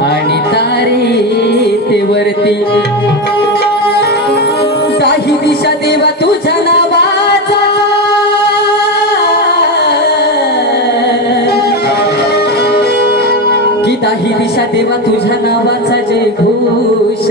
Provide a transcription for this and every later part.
आणि तारे ते वरती. काही दिशा देवा तुझ्या नावाचा. की काही दिशा देवा तुझ्या नावाचा जय घोष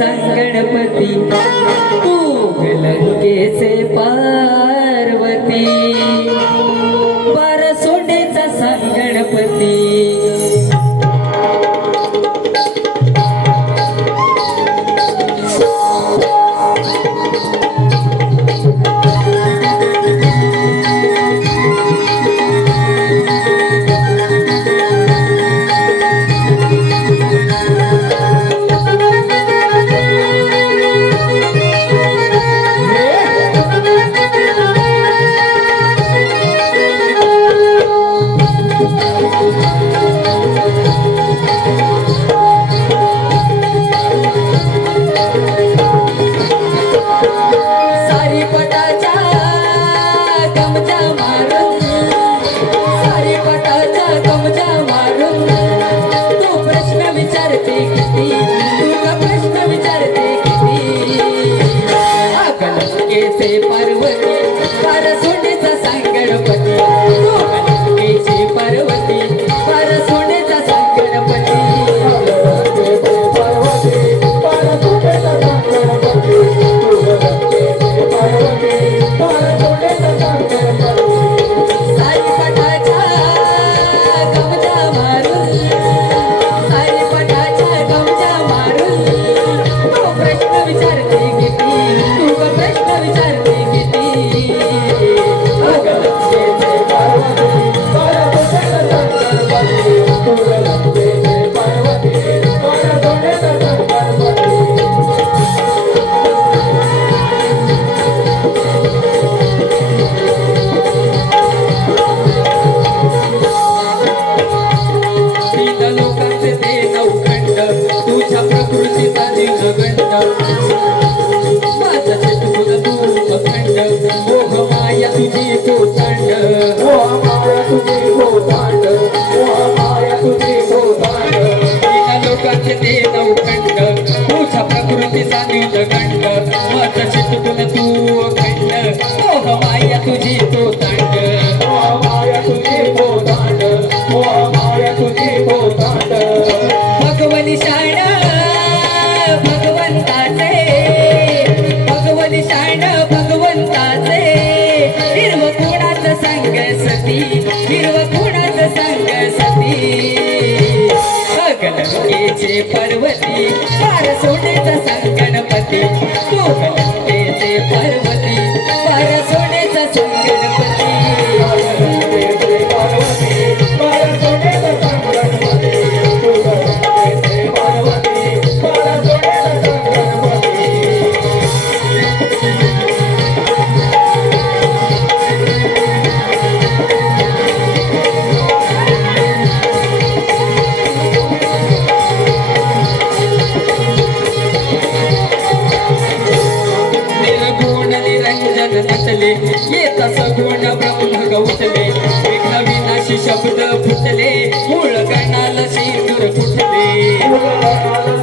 गणपति लङ्के से पार्वती। पर्वत परसोडीचा सांगणपती पर्वत. देव कंठ तुझा प्रकृतीचा नीलकंठ गणपती पार सोनेचा संगणपती तू गणपतीचे पार्वती. पार फुटले येत सगुण ब्रह्म गौतले एक विनाशी शब्द फुटले मूळ गणाला सिंदूर फुटले.